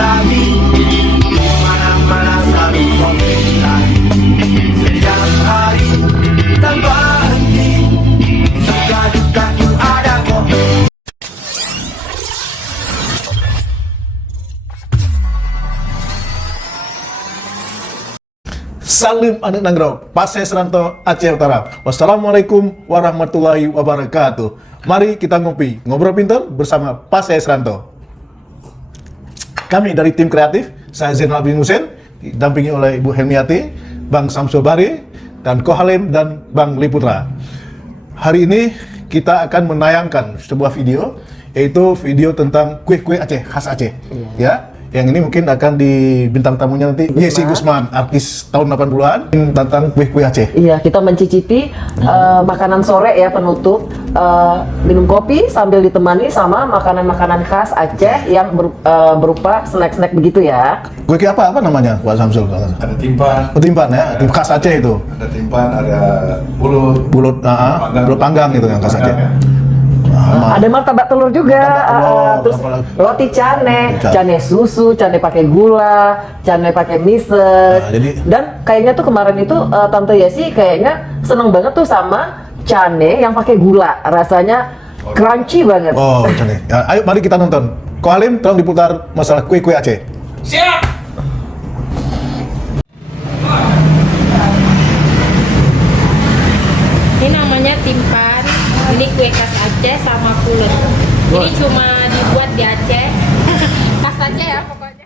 Lagi mana-mana selalu komentar setiap hari tanpa henti, suka duka ku ada kok. Salim anak Nanggro, Pasai Seranto, Aceh Utara. Wassalamualaikum warahmatullahi wabarakatuh. Mari kita ngobrol pintar bersama Pasai Seranto. Kami dari tim kreatif, saya Zainal Abidin Hussein, didampingi oleh Ibu Helmiati, Bang Samsul Bari, dan Ko Halim dan Bang Liputra. Hari ini kita akan menayangkan sebuah video, yaitu video tentang kue-kue Aceh, khas Aceh. Ya, yang ini mungkin akan di bintang tamunya nanti Yesi Gusman, artis tahun 80-an, tentang kue-kue Aceh. Iya, kita mencicipi makanan sore ya penutup, minum kopi sambil ditemani sama makanan-makanan khas Aceh yang berupa snack-snack begitu ya. Kue-kue apa namanya, Pak Samsul? Ada timpan, Timpan ya, tim khas Aceh itu. ada timpan, ada bulut, Bulut panggang itu yang khas Aceh. Ada martabak telur juga, Martabak telur, terus apalagi? roti cane, Cane. cane susu, cane pakai gula, cane pakai mises. Nah, jadi- Dan kayaknya tuh kemarin itu Tante Yesi kayaknya seneng banget tuh sama cane yang pakai gula, rasanya crunchy banget. Oh, macam ni. Ya, ayo mari kita nonton. Ko Halim, tolong diputar masalah kue-kue Aceh. Ini namanya timpan, ini kue khas Aceh sama pulut. Ini cuma dibuat di Aceh, khas Aceh ya pokoknya.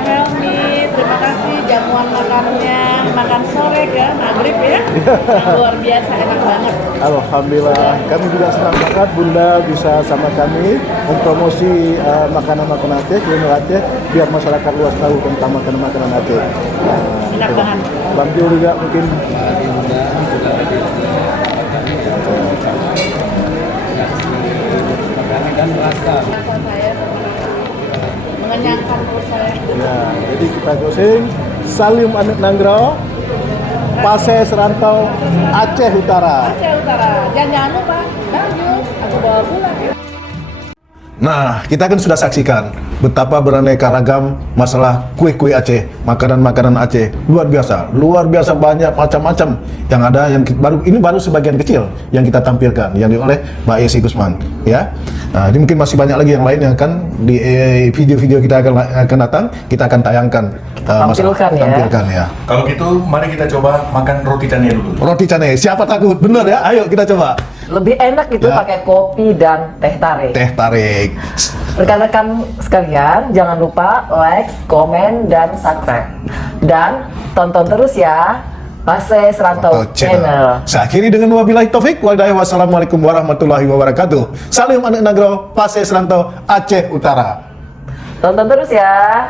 Kak Helmi, terima kasih jamuan makannya, makan sore kan, maghrib ya. Luar biasa, enak banget. Alhamdulillah, kami juga senang banget Bunda bisa sama kami mempromosi makanan-makanan Aceh, kuliner Aceh, biar masyarakat luas tahu tentang makanan-makanan Aceh. Enak banget. Bang Jo juga mungkin. Rasa saya mengenyangkan perut saya. Ya, jadi kita closing. Salim Anik Nanggro, Pasai Serantau, Aceh Utara. Aceh Utara, jangan lupa, lanjut, aku bawa pulang ya. Nah, kita kan sudah saksikan betapa beraneka ragam masalah kue-kue Aceh, makanan-makanan Aceh. Luar biasa banyak macam-macam yang ada, yang baru sebagian kecil yang kita tampilkan yang oleh Mbak Yesi Gusman, ya. Nah, ini mungkin masih banyak lagi yang lain yang akan di video-video kita akan datang, kita akan tayangkan. Tampilkan ya. Kalau gitu, mari kita coba makan roti canai dulu. Roti canai, siapa takut? Bener ya? Ayo kita coba. Lebih enak itu Ya. pakai kopi dan teh tarik. Teh tarik. Rekan-rekan sekalian, jangan lupa like, komen, dan subscribe. Dan tonton terus ya Pasai Serantau Channel. Saya akhiri dengan wabillahi taufik wal hidayah. Wassalamualaikum warahmatullahi wabarakatuh. Salim Anik Nanggro, Pasai Serantau, Aceh Utara. Tonton terus ya.